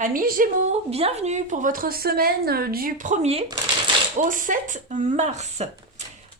Amis Gémeaux, bienvenue pour votre semaine du 1er au 7 mars.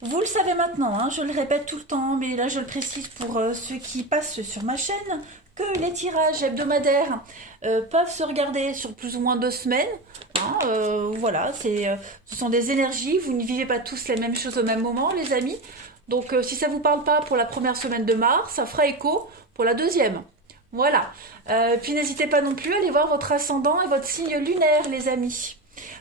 Vous le savez maintenant, hein, je le répète tout le temps, mais là je le précise pour ceux qui passent sur ma chaîne, que les tirages hebdomadaires peuvent se regarder sur plus ou moins 2 semaines. Hein, voilà, ce sont des énergies, vous ne vivez pas tous les mêmes choses au même moment, les amis. Donc si ça ne vous parle pas pour la première semaine de mars, ça fera écho pour la deuxième. Voilà. Puis n'hésitez pas non plus à aller voir votre ascendant et votre signe lunaire, les amis.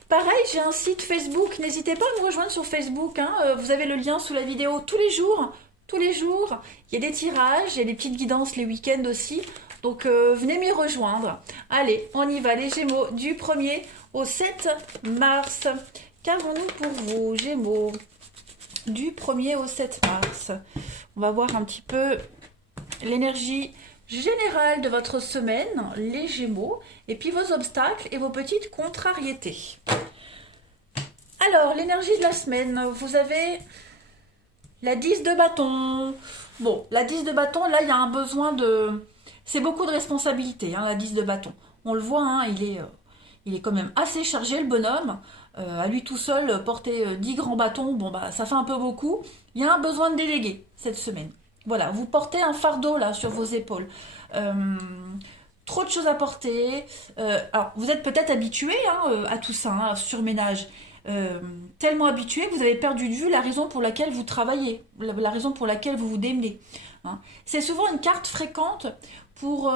Pareil, j'ai un site Facebook. N'hésitez pas à me rejoindre sur Facebook, hein. Vous avez le lien sous la vidéo tous les jours. Tous les jours, il y a des tirages, il y a des petites guidances les week-ends aussi. Donc venez m'y rejoindre. Allez, on y va les Gémeaux du 1er au 7 mars. Qu'avons-nous pour vous, Gémeaux, du 1er au 7 mars? On va voir un petit peu l'énergie générale de votre semaine, les Gémeaux, et puis vos obstacles et vos petites contrariétés. Alors, l'énergie de la semaine, vous avez la 10 de bâton. Bon, la 10 de bâton, là, il y a un besoin de... C'est beaucoup de responsabilité, hein, la 10 de bâton. On le voit, hein, il est quand même assez chargé, le bonhomme. À lui tout seul, porter 10 grands bâtons, bon, bah, ça fait un peu beaucoup. Il y a un besoin de déléguer cette semaine. Voilà, vous portez un fardeau, là, sur vos épaules. Euh, Trop de choses à porter. Alors, vous êtes peut-être habitué, hein, à tout ça, hein, à ce surménage. Tellement habitué que vous avez perdu de vue la raison pour laquelle vous travaillez, la raison pour laquelle vous vous démenez. Hein. C'est souvent une carte fréquente pour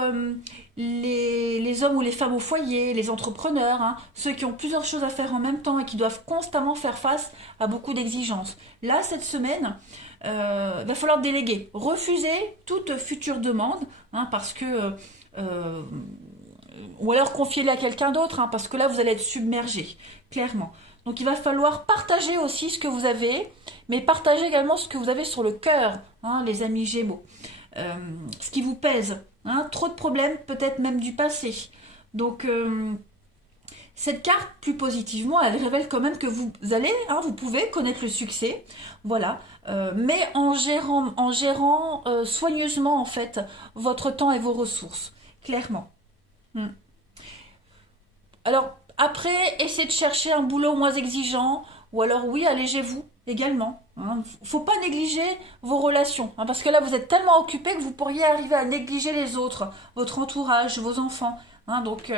les hommes ou les femmes au foyer, les entrepreneurs, hein, ceux qui ont plusieurs choses à faire en même temps et qui doivent constamment faire face à beaucoup d'exigences. Là, cette semaine, il va falloir déléguer, refuser toute future demande, hein, parce que euh, ou alors confiez-les à quelqu'un d'autre, hein, parce que là vous allez être submergé, clairement. Donc il va falloir partager aussi ce que vous avez, mais partager également ce que vous avez sur le cœur, hein, les amis Gémeaux. Ce qui vous pèse, hein, trop de problèmes, peut-être même du passé. Donc cette carte, plus positivement, elle révèle quand même que vous allez, hein, vous pouvez connaître le succès, voilà, mais en gérant soigneusement en fait votre temps et vos ressources, clairement. Hmm. Alors, après, essayez de chercher un boulot moins exigeant, ou alors oui, allégez-vous également. Hein. Faut pas négliger vos relations, hein, parce que là, vous êtes tellement occupé que vous pourriez arriver à négliger les autres, votre entourage, vos enfants. Hein, donc,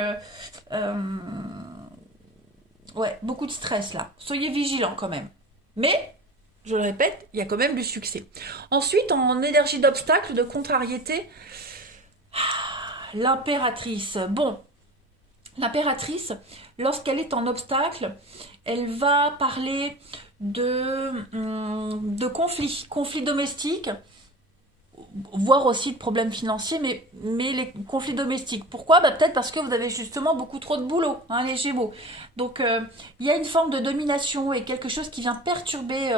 ouais, beaucoup de stress là. Soyez vigilants quand même. Mais, je le répète, il y a quand même du succès. Ensuite, en énergie d'obstacle, de contrariété, l'impératrice. Bon, l'impératrice, lorsqu'elle est en obstacle, elle va parler de conflits domestiques, voire aussi de problèmes financiers, mais les conflits domestiques. Pourquoi? Bah, peut-être parce que vous avez justement beaucoup trop de boulot, hein, les Gémeaux. Donc il y a une forme de domination et quelque chose qui vient perturber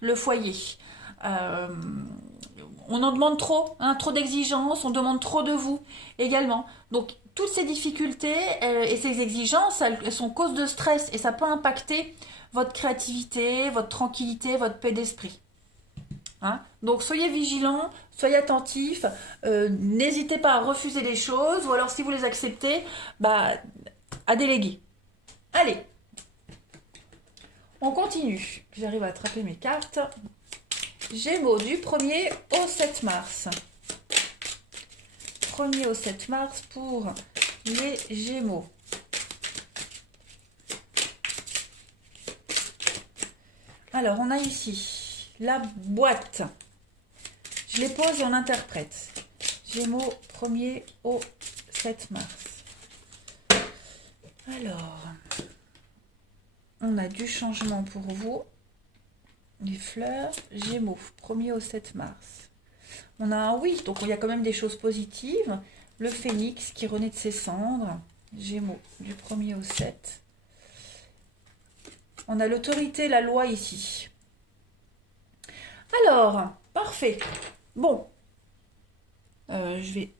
le foyer. Euh, on en demande trop, hein, trop d'exigences, on demande trop de vous également. Donc toutes ces difficultés et ces exigences, elles sont cause de stress et ça peut impacter votre créativité, votre tranquillité, votre paix d'esprit. Hein. Donc soyez vigilants, soyez attentifs, n'hésitez pas à refuser les choses ou alors si vous les acceptez, bah, à déléguer. Allez, on continue. J'arrive à attraper mes cartes. Gémeaux du 1er au 7 mars. 1er au 7 mars pour les Gémeaux. Alors, on a ici la boîte. Je les pose et on interprète. Gémeaux 1er au 7 mars. Alors, on a du changement pour vous. Les fleurs, Gémeaux, 1er au 7 mars. On a un oui, donc il y a quand même des choses positives. Le phénix qui renaît de ses cendres. Gémeaux, du 1er au 7. On a l'autorité, la loi ici. Alors, parfait. Bon, je vais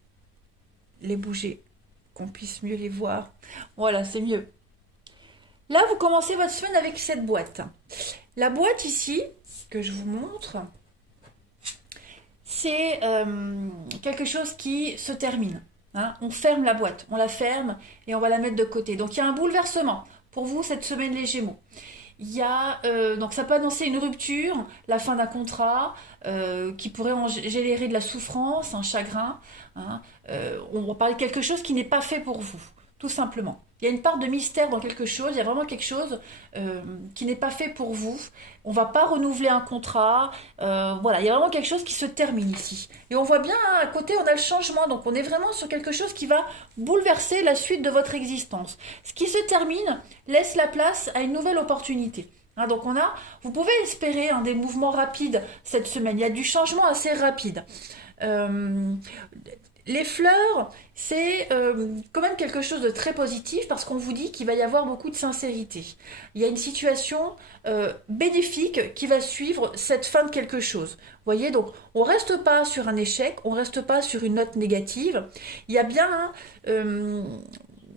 les bouger, qu'on puisse mieux les voir. Voilà, c'est mieux. Là, vous commencez votre semaine avec cette boîte. La boîte ici, que je vous montre, c'est quelque chose qui se termine. hein. On ferme la boîte, on la ferme et on va la mettre de côté. Donc il y a un bouleversement pour vous cette semaine les Gémeaux. Il y a, donc ça peut annoncer une rupture, la fin d'un contrat qui pourrait générer de la souffrance, un chagrin, hein. On va parler de quelque chose qui n'est pas fait pour vous, tout simplement. Il y a une part de mystère dans quelque chose, il y a vraiment quelque chose qui n'est pas fait pour vous. On ne va pas renouveler un contrat, voilà, il y a vraiment quelque chose qui se termine ici. Et on voit bien, hein, à côté, on a le changement, donc on est vraiment sur quelque chose qui va bouleverser la suite de votre existence. Ce qui se termine laisse la place à une nouvelle opportunité. Hein, donc vous pouvez espérer, hein, des mouvements rapides cette semaine, il y a du changement assez rapide. Les fleurs, c'est quand même quelque chose de très positif parce qu'on vous dit qu'il va y avoir beaucoup de sincérité. Il y a une situation bénéfique qui va suivre cette fin de quelque chose. Vous voyez, donc on ne reste pas sur un échec, on ne reste pas sur une note négative. Il y a bien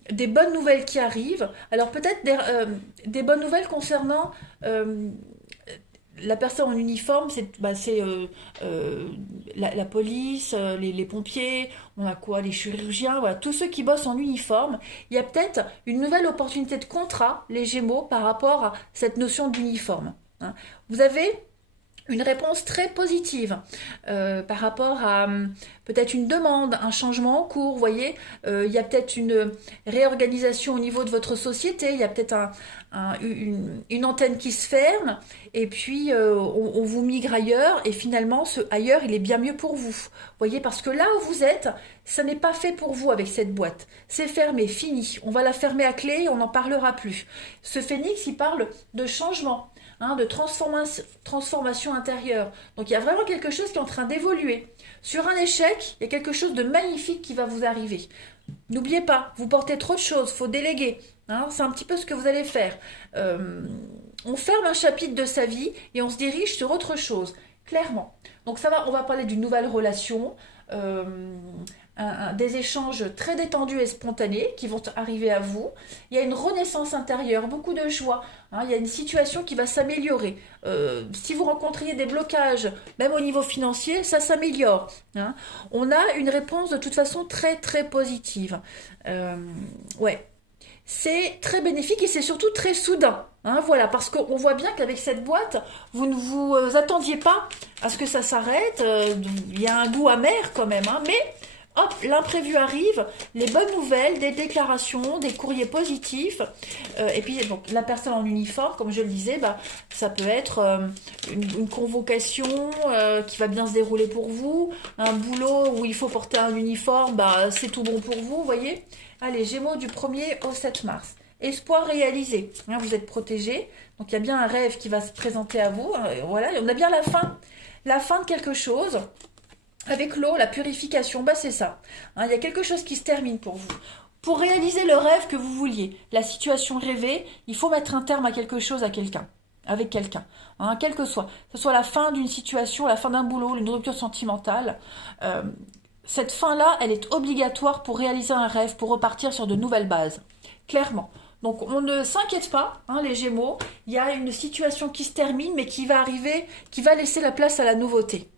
des bonnes nouvelles qui arrivent. Alors peut-être des bonnes nouvelles concernant la personne en uniforme, c'est la police, les pompiers, on a quoi, les chirurgiens, voilà, tous ceux qui bossent en uniforme. Il y a peut-être une nouvelle opportunité de contrat, les Gémeaux, par rapport à cette notion d'uniforme. Hein. Vous avez une réponse très positive par rapport à peut-être une demande, un changement en cours, vous voyez, il y a peut-être une réorganisation au niveau de votre société, il y a peut-être une antenne qui se ferme, et puis on vous migre ailleurs, et finalement, ce ailleurs, il est bien mieux pour vous. Vous voyez, parce que là où vous êtes, ça n'est pas fait pour vous avec cette boîte. C'est fermé, fini. On va la fermer à clé et on n'en parlera plus. Ce phénix, il parle de changement. Hein, de transformation intérieure. Donc il y a vraiment quelque chose qui est en train d'évoluer. Sur un échec, il y a quelque chose de magnifique qui va vous arriver. N'oubliez pas, vous portez trop de choses, il faut déléguer. Hein, c'est un petit peu ce que vous allez faire. On ferme un chapitre de sa vie et on se dirige sur autre chose, clairement. Donc on va parler d'une nouvelle relation, des échanges très détendus et spontanés qui vont arriver à vous. Il y a une renaissance intérieure, beaucoup de joie. Hein, il y a une situation qui va s'améliorer. Si vous rencontriez des blocages, même au niveau financier, ça s'améliore. Hein. On a une réponse de toute façon très très positive. Ouais. C'est très bénéfique et c'est surtout très soudain. Hein, voilà, parce qu'on voit bien qu'avec cette boîte, vous ne vous attendiez pas à ce que ça s'arrête. Il y a un goût amer quand même, hein, mais hop, l'imprévu arrive, les bonnes nouvelles, des déclarations, des courriers positifs. Et puis, donc, la personne en uniforme, comme je le disais, ça peut être une convocation qui va bien se dérouler pour vous, un boulot où il faut porter un uniforme, c'est tout bon pour vous, vous voyez. Allez, Gémeaux du 1er au 7 mars. Espoir réalisé. Hein, vous êtes protégé. Donc, il y a bien un rêve qui va se présenter à vous. Voilà, on a bien la fin de quelque chose. Avec l'eau, la purification, c'est ça. Hein, il y a quelque chose qui se termine pour vous. Pour réaliser le rêve que vous vouliez, la situation rêvée, il faut mettre un terme à quelque chose, à quelqu'un, avec quelqu'un, hein, quel que soit. Que ce soit la fin d'une situation, la fin d'un boulot, une rupture sentimentale. Cette fin-là, elle est obligatoire pour réaliser un rêve, pour repartir sur de nouvelles bases. Clairement. Donc on ne s'inquiète pas, hein, les Gémeaux. Il y a une situation qui se termine, mais qui va arriver, qui va laisser la place à la nouveauté.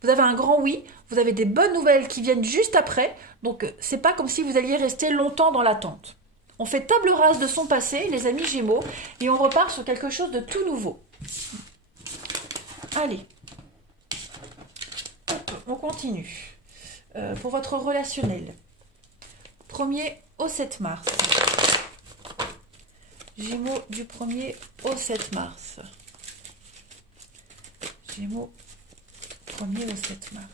Vous avez un grand oui, vous avez des bonnes nouvelles qui viennent juste après, donc c'est pas comme si vous alliez rester longtemps dans l'attente. On fait table rase de son passé, les amis Gémeaux, et on repart sur quelque chose de tout nouveau. Allez, on continue. Pour votre relationnel, 1er au 7 mars. Gémeaux du 1er au 7 mars. Gémeaux 1er au 7 mars.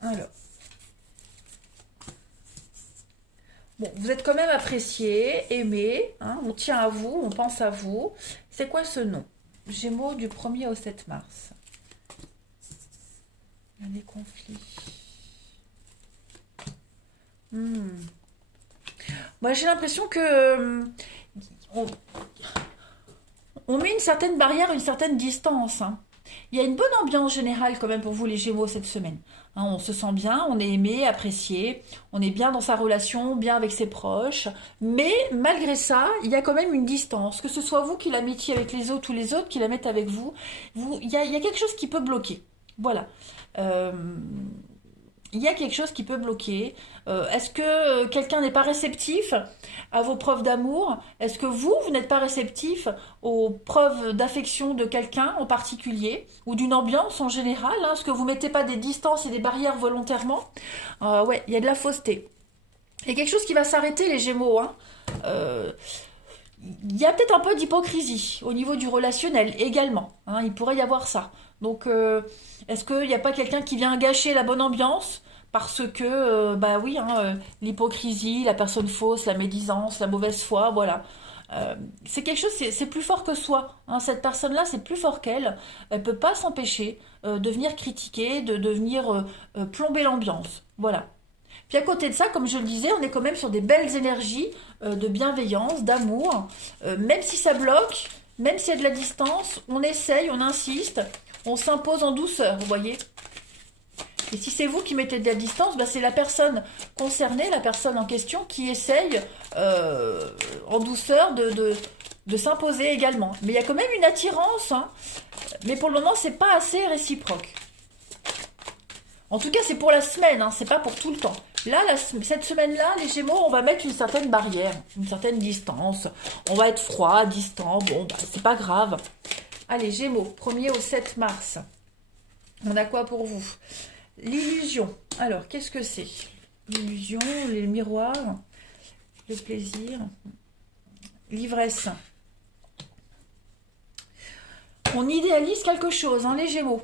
Alors. Bon, vous êtes quand même apprécié, aimé, hein, on tient à vous, on pense à vous. C'est quoi ce nom? Gémeaux du 1er au 7 mars. Il y a des conflits. Moi, j'ai l'impression que on met une certaine barrière, une certaine distance. Hein. Il y a une bonne ambiance générale quand même pour vous les Gémeaux cette semaine. Hein, on se sent bien, on est aimé, apprécié, on est bien dans sa relation, bien avec ses proches. Mais malgré ça, il y a quand même une distance. Que ce soit vous qui la mettiez avec les autres ou les autres qui la mettent avec vous, il y a quelque chose qui peut bloquer. Voilà. Euh, il y a quelque chose qui peut bloquer. Est-ce que quelqu'un n'est pas réceptif à vos preuves d'amour? Est-ce que vous n'êtes pas réceptif aux preuves d'affection de quelqu'un en particulier ou d'une ambiance en général, hein? Est-ce que vous mettez pas des distances et des barrières volontairement? Ouais, il y a de la fausseté. Il y a quelque chose qui va s'arrêter, les Gémeaux, hein. Euh, il y a peut-être un peu d'hypocrisie au niveau du relationnel également, hein, il pourrait y avoir ça. Donc, est-ce qu'il n'y a pas quelqu'un qui vient gâcher la bonne ambiance parce que, bah oui, hein, l'hypocrisie, la personne fausse, la médisance, la mauvaise foi, voilà. C'est quelque chose, c'est plus fort que soi, hein. Cette personne-là, c'est plus fort qu'elle. Elle peut pas s'empêcher de venir critiquer, de venir plomber l'ambiance. Voilà. Puis à côté de ça, comme je le disais, on est quand même sur des belles énergies de bienveillance, d'amour. Même si ça bloque, même s'il y a de la distance, on essaye, on insiste, on s'impose en douceur, vous voyez. Et si c'est vous qui mettez de la distance, bah c'est la personne concernée, la personne en question, qui essaye en douceur de s'imposer également. Mais il y a quand même une attirance, hein. Mais pour le moment, c'est pas assez réciproque. En tout cas, c'est pour la semaine, hein, c'est pas pour tout le temps. Là, cette semaine-là, les Gémeaux, on va mettre une certaine barrière, une certaine distance. On va être froid, distant, bon, bah, c'est pas grave. Allez, Gémeaux, 1er au 7 mars. On a quoi pour vous? L'illusion. Alors, qu'est-ce que c'est? L'illusion, les miroirs, le plaisir, l'ivresse. On idéalise quelque chose, hein, les Gémeaux.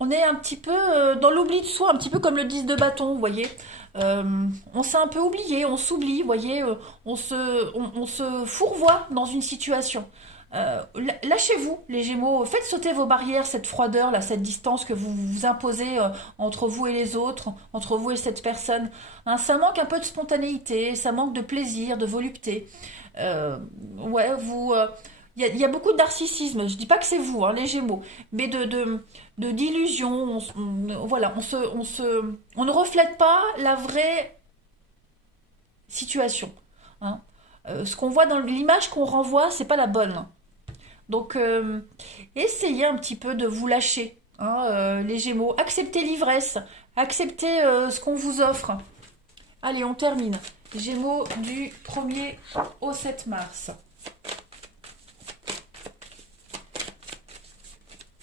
On est un petit peu dans l'oubli de soi, un petit peu comme le 10 de bâton, vous voyez. On s'est un peu oublié, on s'oublie, vous voyez. On se fourvoie dans une situation. Lâchez-vous, les Gémeaux. Faites sauter vos barrières, cette froideur, là, cette distance que vous vous imposez entre vous et les autres, entre vous et cette personne. Hein, ça manque un peu de spontanéité, ça manque de plaisir, de volupté. Ouais, vous... y a beaucoup de narcissisme. Je dis pas que c'est vous, hein, les Gémeaux, mais d'illusion. Voilà, on ne reflète pas la vraie situation, hein. Ce qu'on voit dans l'image qu'on renvoie, c'est pas la bonne. Donc, essayez un petit peu de vous lâcher, hein, les Gémeaux. Acceptez l'ivresse, acceptez ce qu'on vous offre. Allez, on termine. Gémeaux du 1er au 7 mars.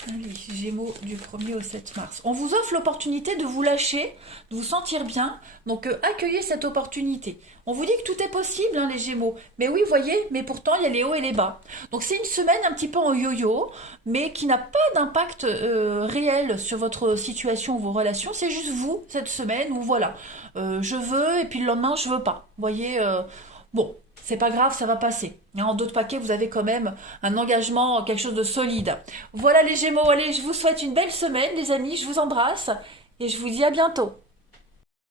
Allez, Gémeaux du 1er au 7 mars. On vous offre l'opportunité de vous lâcher, de vous sentir bien. Donc, accueillez cette opportunité. On vous dit que tout est possible, hein, les Gémeaux. Mais oui, vous voyez, mais pourtant, il y a les hauts et les bas. Donc, c'est une semaine un petit peu en yo-yo, mais qui n'a pas d'impact réel sur votre situation ou vos relations. C'est juste vous, cette semaine, où voilà, je veux, et puis le lendemain, je veux pas. Vous voyez, bon, c'est pas grave, ça va passer. En d'autres paquets, vous avez quand même un engagement, quelque chose de solide. Voilà les Gémeaux, allez, je vous souhaite une belle semaine, les amis, je vous embrasse et je vous dis à bientôt.